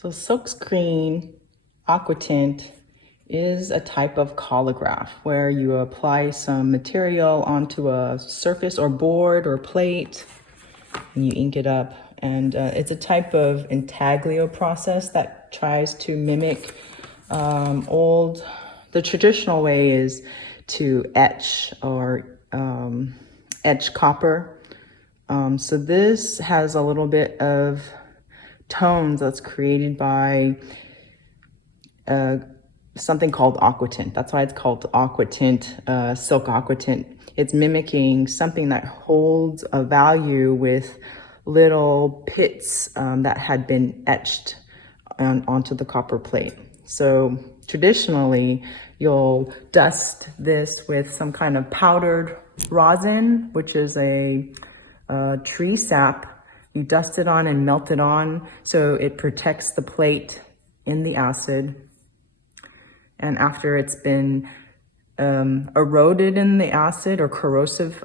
So silkscreen Aquatint is a type of collagraph where you apply some material onto a surface or board or plate and you ink it up. And it's a type of intaglio process that tries to mimic the traditional way is to etch or etch copper. So this has a little bit of tones that's created by something called Aquatint. That's why it's called Aquatint, silk Aquatint. It's mimicking something that holds a value with little pits that had been etched onto the copper plate. So traditionally, you'll dust this with some kind of powdered rosin, which is a tree sap. You dust it on and melt it on so it protects the plate in the acid. And after it's been eroded in the acid or corrosive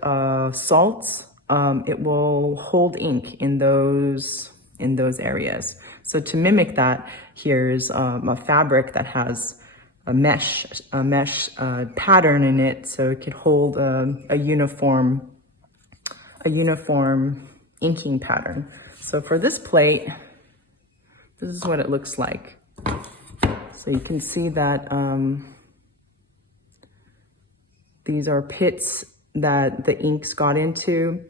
salts, it will hold ink in those areas. So to mimic that, here's a fabric that has a mesh pattern in it, so it could hold a uniform inking pattern. So for this plate, this is what it looks like. So you can see that these are pits that the inks got into.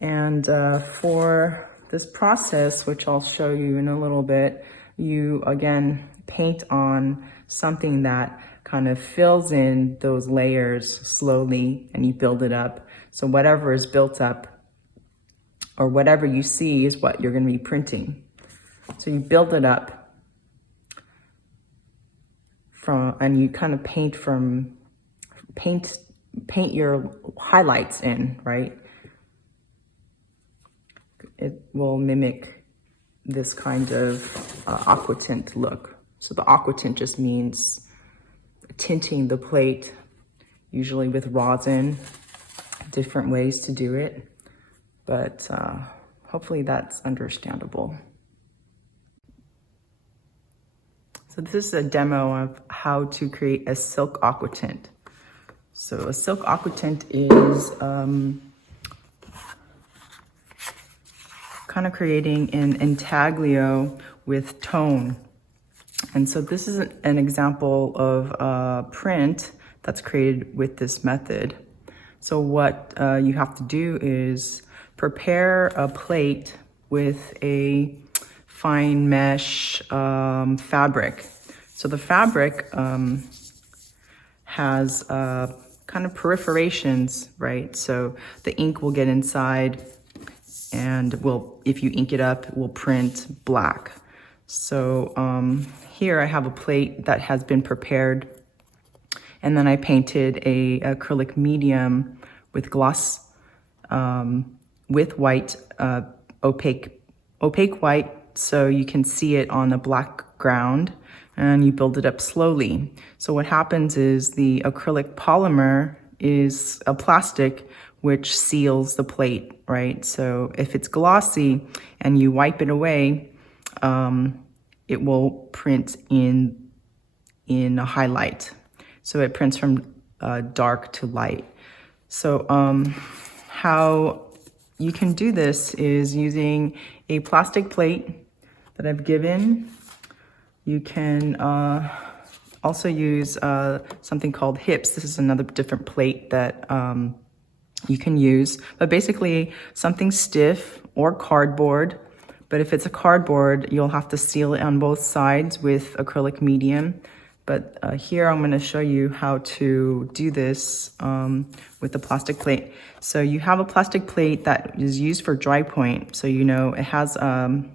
And for this process, which I'll show you in a little bit, you again paint on something that kind of fills in those layers slowly and you build it up. So whatever is built up or whatever you see is what you're going to be printing. So you build it up and you kind of paint your highlights in, right? It will mimic this kind of aquatint look. So the aquatint just means tinting the plate, usually with rosin, different ways to do it, but hopefully that's understandable. So this is a demo of how to create a silk aquatint. So a silk aquatint is kind of creating an intaglio with tone. And so this is an example of a print that's created with this method. So what you have to do is prepare a plate with a fine mesh fabric. So the fabric has kind of perforations, right? So the ink will get inside and if you ink it up, it will print black. So here I have a plate that has been prepared, and then I painted a acrylic medium with gloss, with white, opaque white, so you can see it on a black ground, and you build it up slowly. So what happens is the acrylic polymer is a plastic which seals the plate, right? So if it's glossy and you wipe it away, it will print in a highlight. So it prints from dark to light. So how you can do this is using a plastic plate that I've given. You can also use something called hips. This is another different plate that you can use, but basically something stiff or cardboard. But if it's a cardboard, you'll have to seal it on both sides with acrylic medium. But here I'm going to show you how to do this with the plastic plate. So you have a plastic plate that is used for dry point. So you know it has a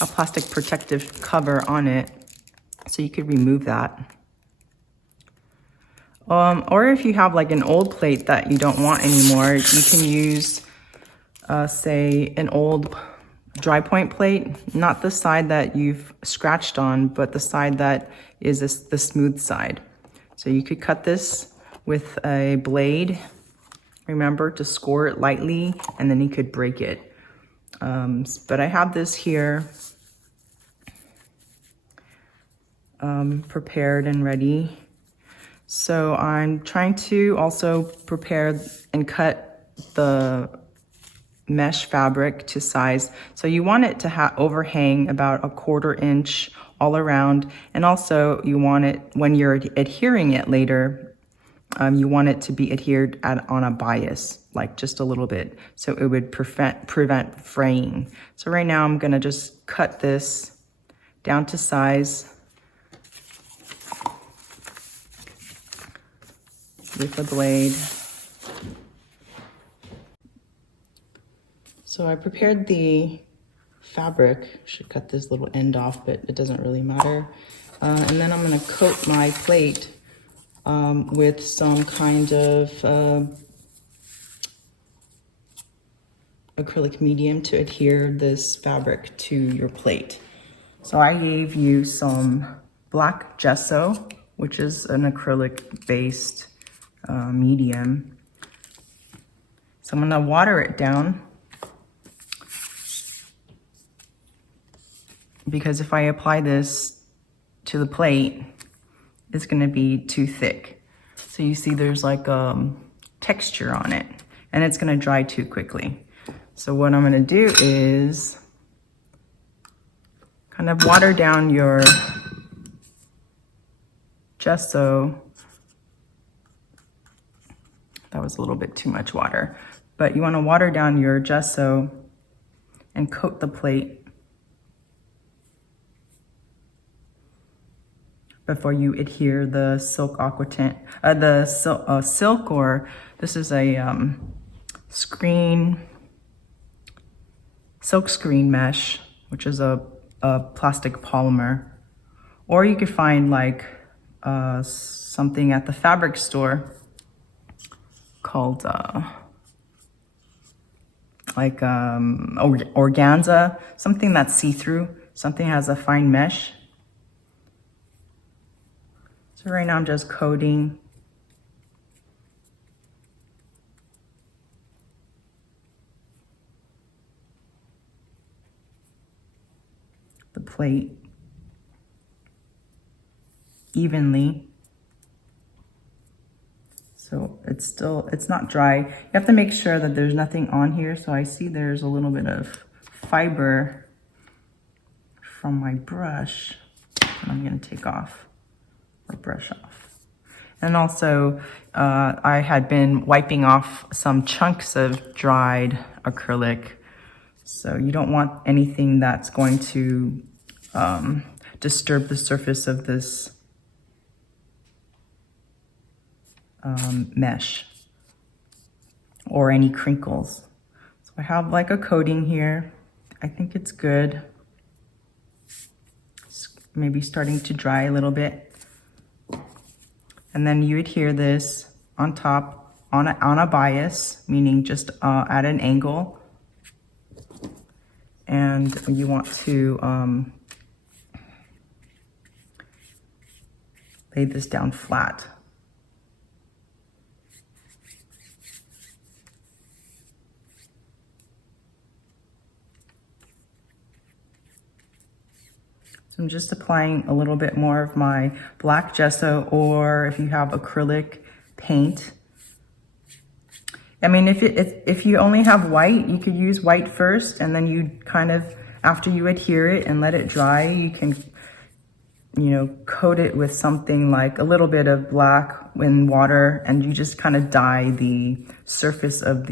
plastic protective cover on it. So you could remove that. Or if you have like an old plate that you don't want anymore, you can use, say, an old dry point plate, not the side that you've scratched on, but the side that is the smooth side. So you could cut this with a blade. Remember to score it lightly, and then you could break it. But I have this here prepared and ready. So I'm trying to also prepare and cut the mesh fabric to size. So you want it to overhang about 1/4 inch all around. And also you want it, when you're adhering it later, you want it to be adhered on a bias, like just a little bit. So it would prevent fraying. So right now I'm gonna just cut this down to size with the blade. So I prepared the fabric. Should cut this little end off, but it doesn't really matter. And then I'm gonna coat my plate with some kind of acrylic medium to adhere this fabric to your plate. So I gave you some black gesso, which is an acrylic based medium. So I'm gonna water it down, because if I apply this to the plate, it's gonna be too thick. So you see there's like texture on it, and it's gonna dry too quickly. So what I'm gonna do is kind of water down your gesso. That was a little bit too much water, but you wanna water down your gesso and coat the plate before you adhere the silk Aquatint, silk, or this is a silk screen mesh, which is a plastic polymer. Or you could find like something at the fabric store called organza, something that's see-through, something that has a fine mesh. So right now I'm just coating the plate evenly. So it's not dry. You have to make sure that there's nothing on here. So I see there's a little bit of fiber from my brush that I'm gonna take off. Brush off. And also I had been wiping off some chunks of dried acrylic, so you don't want anything that's going to disturb the surface of this mesh or any crinkles. So I have like a coating here. I think it's good. It's maybe starting to dry a little bit. And then you adhere this on top on a bias, meaning just at an angle. And you want to lay this down flat. I'm just applying a little bit more of my black gesso, or if you have acrylic paint. I mean, if you only have white, you could use white first, and then you kind of, after you adhere it and let it dry, you can, you know, coat it with something like a little bit of black in water, and you just kind of dye the surface of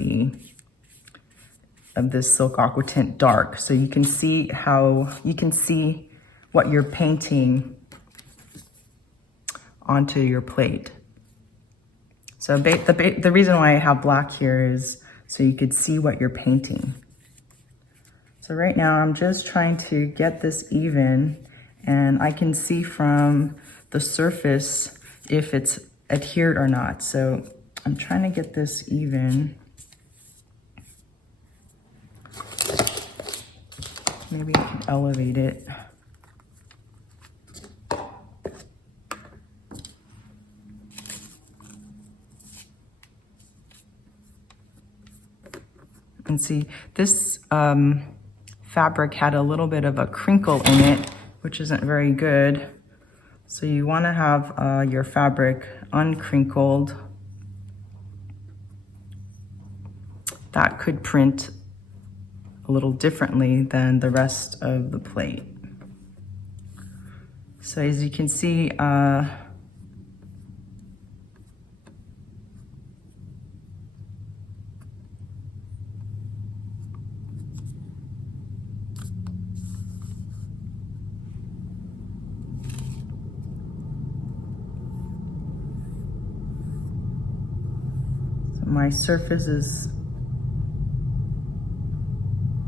this silk Aquatint dark, so you can see what you're painting onto your plate. So the reason why I have black here is so you could see what you're painting. So right now I'm just trying to get this even, and I can see from the surface if it's adhered or not. So I'm trying to get this even. Maybe I can elevate it. And see, this fabric had a little bit of a crinkle in it, which isn't very good. So you want to have your fabric uncrinkled. That could print a little differently than the rest of the plate. So as you can see, my surface is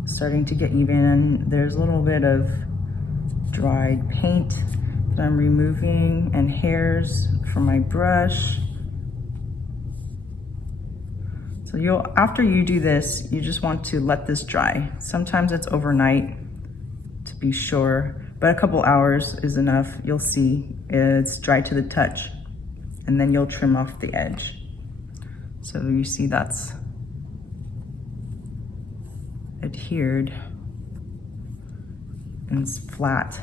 starting to get even. There's a little bit of dried paint that I'm removing and hairs from my brush. So after you do this, you just want to let this dry. Sometimes it's overnight to be sure, but a couple hours is enough. You'll see it's dry to the touch, and then you'll trim off the edge. So you see that's adhered and it's flat.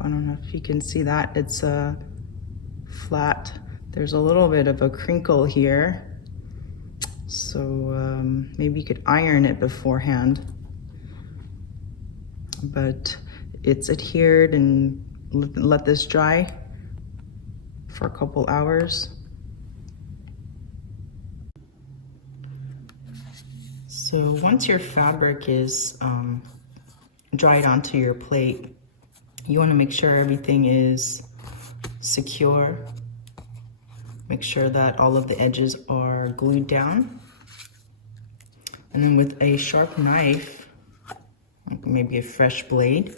I don't know if you can see that, it's flat. There's a little bit of a crinkle here. So maybe you could iron it beforehand. But it's adhered, and let this dry for a couple hours. So once your fabric is dried onto your plate, you want to make sure everything is secure. Make sure that all of the edges are glued down. And then with a sharp knife, maybe a fresh blade,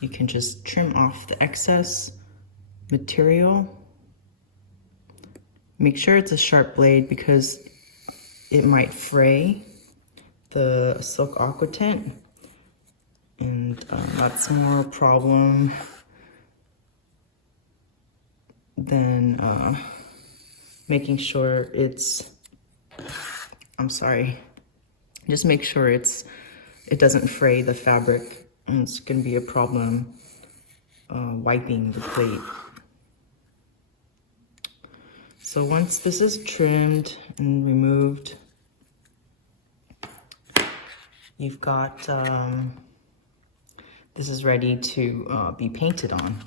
you can just trim off the excess material. Make sure it's a sharp blade because it might fray the silk Aquatint. And that's more a problem than making sure it's, just make sure it doesn't fray the fabric, and it's going to be a problem wiping the plate. So once this is trimmed and removed, you've got this is ready to be painted on.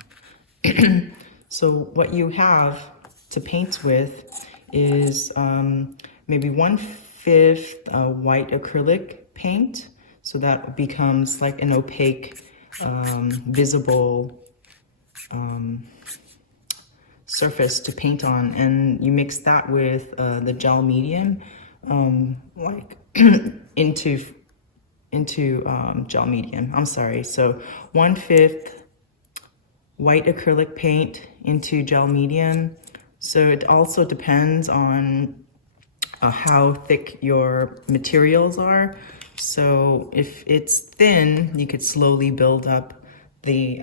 So what you have to paint with is maybe 1/5 white acrylic paint, so that becomes like an opaque, visible surface to paint on, and you mix that with the gel medium, like into gel medium. So 1/5 white acrylic paint into gel medium. So it also depends on how thick your materials are. So if it's thin, you could slowly build up the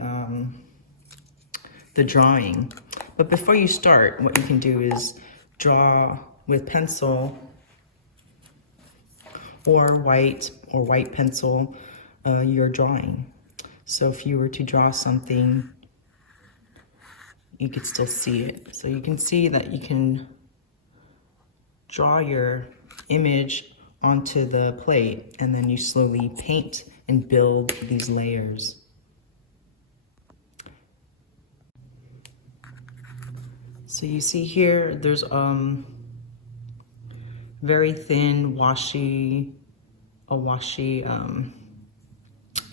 drawing. But before you start, what you can do is draw with pencil or white pencil your drawing. So if you were to draw something, you could still see it. So you can see that you can draw your image onto the plate, and then you slowly paint and build these layers. So you see here, there's very thin, washy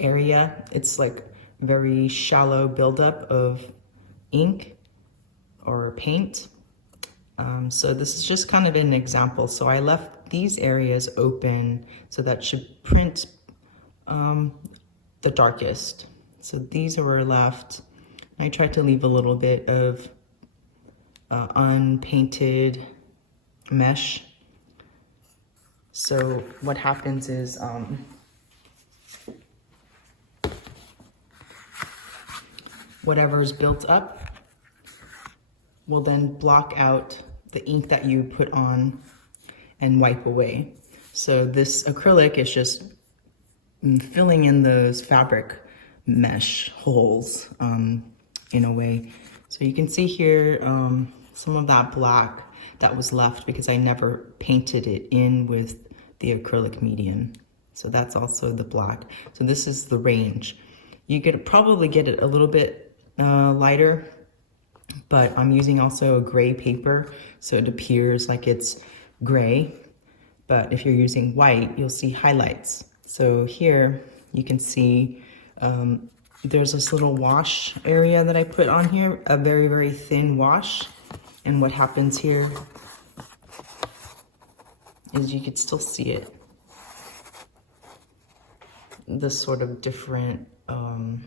area. It's like very shallow buildup of ink or paint. So this is just kind of an example. So I left these areas open so that should print the darkest. So these are left. I tried to leave a little bit of unpainted mesh. So what happens is whatever is built up will then block out the ink that you put on and wipe away. So this acrylic is just filling in those fabric mesh holes in a way. So you can see here some of that black that was left because I never painted it in with the acrylic medium. So that's also the black. So this is the range. You could probably get it a little bit lighter, but I'm using also a gray paper, so it appears like it's gray. But if you're using white, you'll see highlights. So here you can see there's this little wash area that I put on here, a very, very thin wash. And what happens here is you could still see it. This sort of different I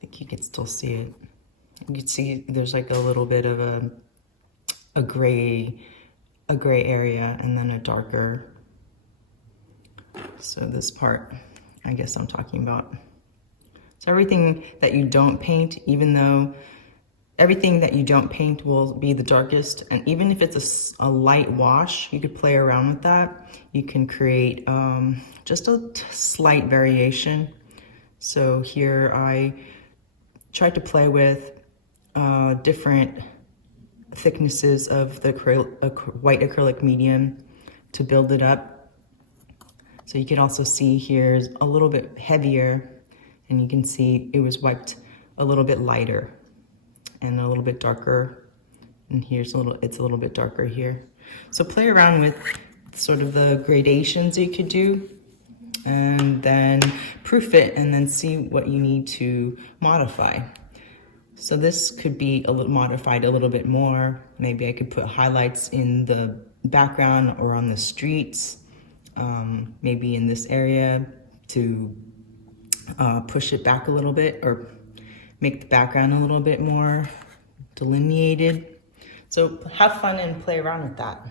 think you could still see it. You can see there's like a little bit of a gray area and then a darker. So this part, I guess I'm talking about. So everything that you don't paint, even though everything that you don't paint will be the darkest, and even if it's a light wash, you could play around with that. You can create just a slight variation. So here I tried to play with different thicknesses of the white acrylic medium to build it up. So you can also see here's a little bit heavier, and you can see it was wiped a little bit lighter and a little bit darker. And here's it's a little bit darker here. So play around with sort of the gradations you could do, and then proof it and then see what you need to modify. So this could be a little modified a little bit more. Maybe I could put highlights in the background or on the streets, maybe in this area to push it back a little bit or make the background a little bit more delineated. So have fun and play around with that.